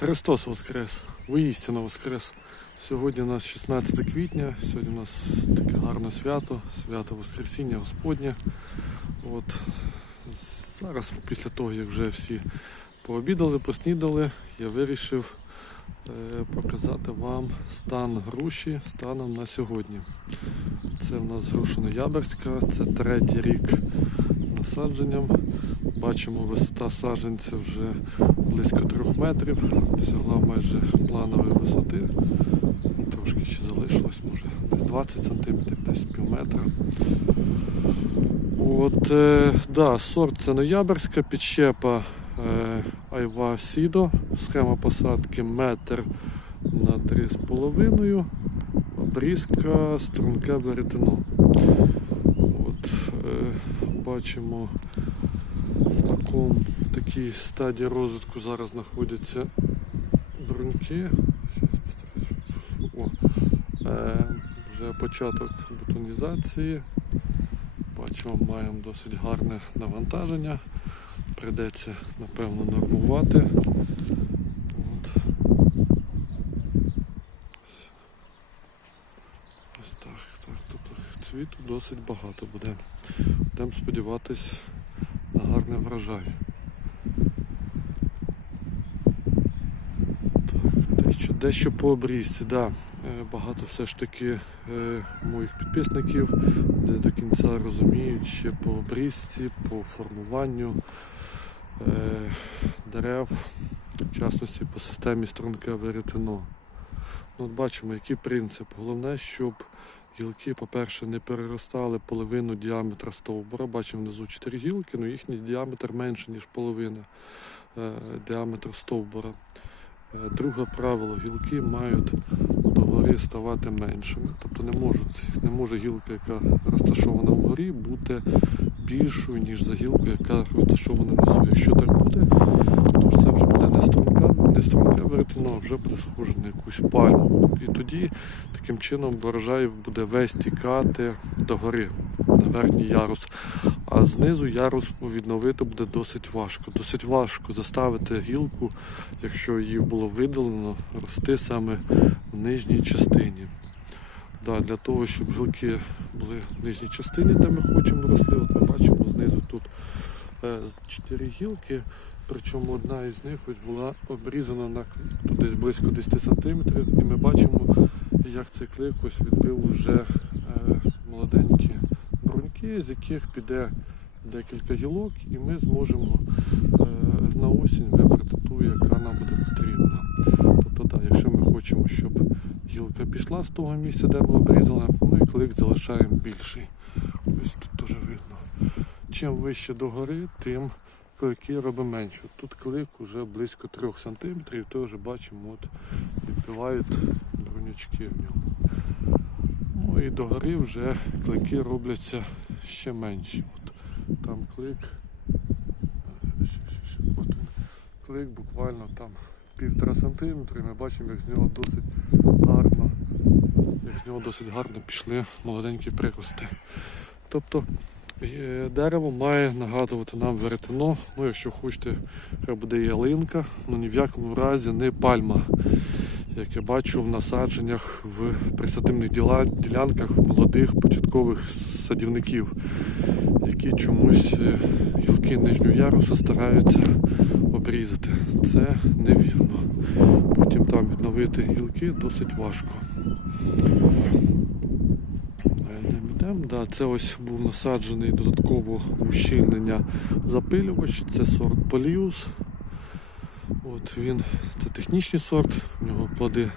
Христос Воскрес! Воістину Воскрес! Сьогодні у нас 16 квітня, сьогодні у нас таке гарне свято, свято Воскресіння Господнє. От зараз, після того, як вже всі пообідали, поснідали, я вирішив е, показати вам стан груші станом на сьогодні. Це в нас груша Ноябрьська, це третій рік насадженням. Бачимо, висота саджанця вже близько трьох метрів, досягла майже планової висоти. Трошки ще залишилось, може десь 20 сантиметрів, десь пів метра. От, е, да, сорт це ноябрьська підщепа е, Айва Сідо. Схема посадки метр на 3,5. Обрізка, струнке веретено. Е, бачимо в такому такій стадії розвитку зараз знаходяться бруньки. О, е, вже початок бетонізації. Бачимо, маємо досить гарне навантаження. Придеться, напевно, нормувати. От. Ось. Ось так, так. Цвіту досить багато буде. Будемо сподіватись на гарний врожай. Дещо по обрізці, да. Е, Багато все ж таки е, моїх підписників, де до кінця розуміють ще по обрізці, по формуванню е, дерев, в частності по системі струнке веретено. Ну, от бачимо, який принцип. Головне, щоб гілки, по-перше, не переростали половину діаметра стовбура. Бачимо внизу 4 гілки, але їхній діаметр менше, ніж половина е, діаметру стовбура. Е, Друге правило, гілки мають догори ставати меншими. Тобто не, можуть, не може гілка, яка розташована вгорі, бути більшою, ніж за гілку, яка розташована внизу. Якщо так буде, то це вже буде не струнка, не струнке веретено, а вже буде схоже на якусь пальму. І тоді таким чином врожай буде весь тікати догори на верхній ярус. А знизу ярус відновити буде досить важко. Досить важко заставити гілку, якщо її було видалено, рости саме в нижній частині. Да, для того, щоб гілки були в нижній частині, де ми хочемо рости, от ми бачимо знизу тут е, чотири гілки, причому одна із них ось була обрізана на десь близько 10 см, і ми бачимо, як цей клик ось відбив уже е, молоденькі бруньки, з яких піде декілька гілок, і ми зможемо е, на осінь вибрати ту, яка нам буде потрібна. Тобто, да, якщо ми хочемо, щоб гілка пішла з того місця, де ми обрізали, ми клик залишаємо більший. Ось тут теж видно. Чим вище догори, тим клики робимо менше. Тут клик вже близько 3 см, і теж бачимо, от відбивають бронячки в ньому. Ну і догори вже клики робляться ще менші. От там клик. От клик буквально там півтора сантиметра, і ми бачимо, як з нього досить гарно, як з нього досить гарно пішли молоденькі прирости. Тобто е, дерево має нагадувати нам веретено. Ну, якщо хочете, хай буде ялинка, ну ні в якому разі не пальма, як я бачу в насадженнях в присадибних ділянках в молодих початкових садівників, які чомусь е, гілки нижнього ярусу стараються обрізати. Це невірно. Потім там відновити гілки досить важко. Йдемо. Да, це ось був насаджений додатково ущільнення запилювач, це сорт Поліус. От він, це технічний сорт, в нього плоди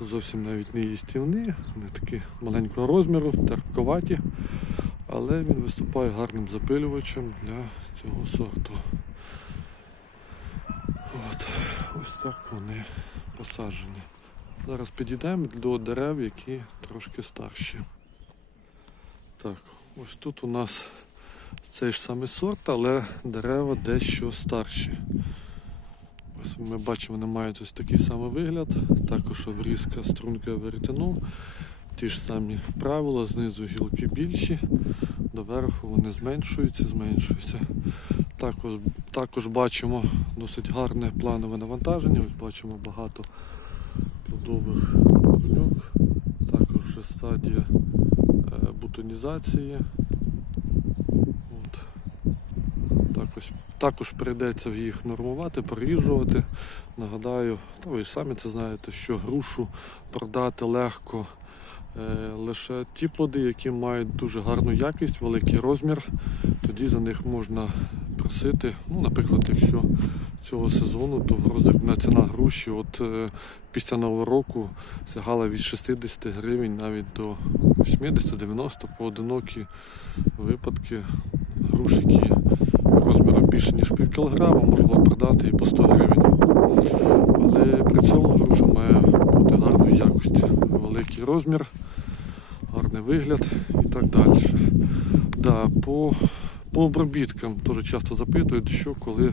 зовсім навіть не їстівні, вони такі маленького розміру, терпковаті, але він виступає гарним запилювачем для цього сорту. От, ось так вони посаджені. Зараз підійдемо до дерев, які трошки старші. Так, ось тут у нас цей ж самий сорт, але дерева дещо старші. Ось ми бачимо, вони мають ось такий самий вигляд. Також обрізка струнки веретено. Ті ж самі правила, знизу гілки більші, доверху вони зменшуються, зменшуються. Також, також бачимо досить гарне планове навантаження. Ось бачимо багато плодових бруньок. Також вже стадія е, бутонізації. От. Також, також прийдеться їх нормувати, переїжджувати. Нагадаю, та ви ж самі це знаєте, що грушу продати легко е, лише ті плоди, які мають дуже гарну якість, великий розмір. Тоді за них можна просити. Ну, наприклад, якщо цього сезону, то роздрібна ціна груші от е, після нового року сягала від 60 гривень навіть до 80-90 поодинокі випадки груш, розміром більше ніж пів кілограма, можна було продати і по 100 гривень. Але при цьому груша має бути гарної якості, великий розмір, гарний вигляд і так далі. Да, по, по обробіткам дуже часто запитують, що коли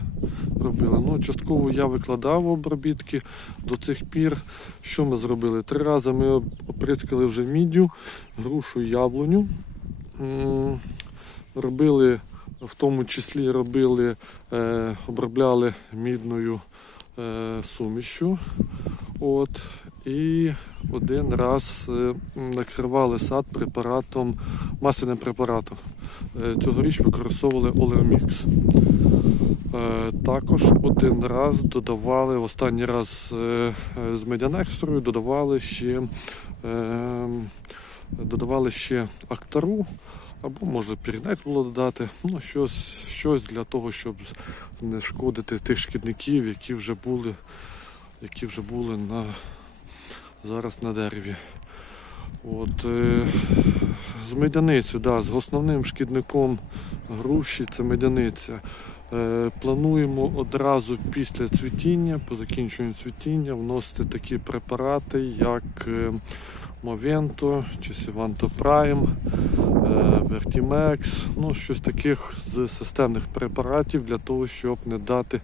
робили. Ну, частково я викладав обробітки до цих пір. Що ми зробили? Три рази ми оприскали вже міддю, грушу яблуню. Робили, в тому числі робили, е, обробляли мідною е, сумішю. От, і один раз е, накривали сад препаратом, масляним препаратом. Е, Цьогоріч використовували Олеомікс. Також один раз додавали, останній раз е, з медіанекстрою додавали ще, додавали ще актару, або може пірінець було додати. Ну, щось, щось для того, щоб не шкодити тих шкідників, які вже були, які вже були на, зараз на дереві. От, е, з медяницю, да, з основним шкідником груші це медяниця. Е, плануємо одразу після цвітіння, по закінченню цвітіння, вносити такі препарати, як е, Movento чи Prime, е, Vertimex, ну щось таких з системних препаратів для того, щоб не дати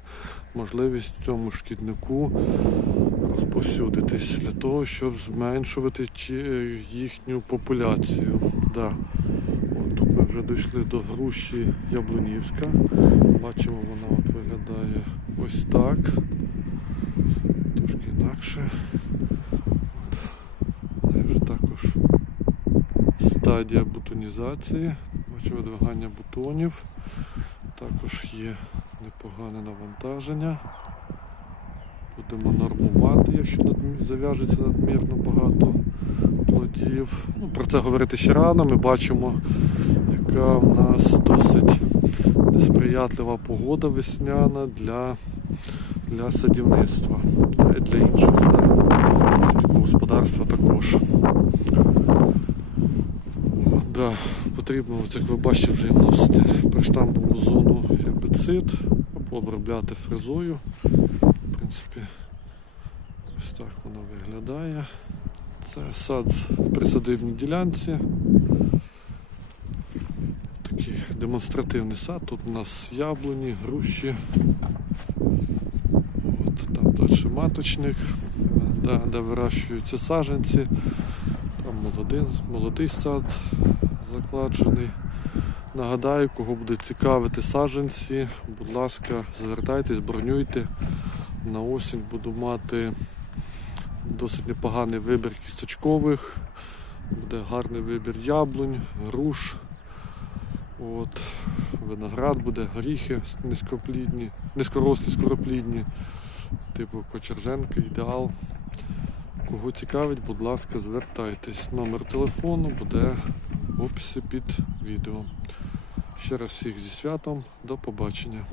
можливість цьому шкіднику розповсюдитись, для того, щоб зменшувати їхню популяцію. Да. От тут ми вже дійшли до груші Яблунівська. Бачимо, вона от виглядає ось так. Трошки інакше. Вона вже також стадія бутонізації. Бачимо видвигання бутонів. Також є непогане навантаження. Будемо нормувати, якщо зав'яжеться надмірно багато плодів. Ну, про це говорити ще рано. Ми бачимо, яка в нас досить несприятлива погода весняна для, для садівництва і для інших господарства також. Да, потрібно, от як ви бачите, вже вносити приштампову зону гербіцид або обробляти фрезою. В принципі, ось так воно виглядає. Це сад в присадибній ділянці. Такий демонстративний сад. Тут у нас яблуні, груші. От, там далі маточник, де, де вирощуються саджанці. Там молодий, молодий сад закладений. Нагадаю, кого буде цікавити саджанці, будь ласка, звертайтесь, бронюйте. На осінь буду мати досить непоганий вибір кісточкових, буде гарний вибір яблунь, груш. От, виноград буде, горіхи низькоплідні, низькорослі, скороплідні, типу Кочерженка, ідеал. Кого цікавить, будь ласка, звертайтесь. Номер телефону буде в описі під відео. Ще раз всіх зі святом, до побачення.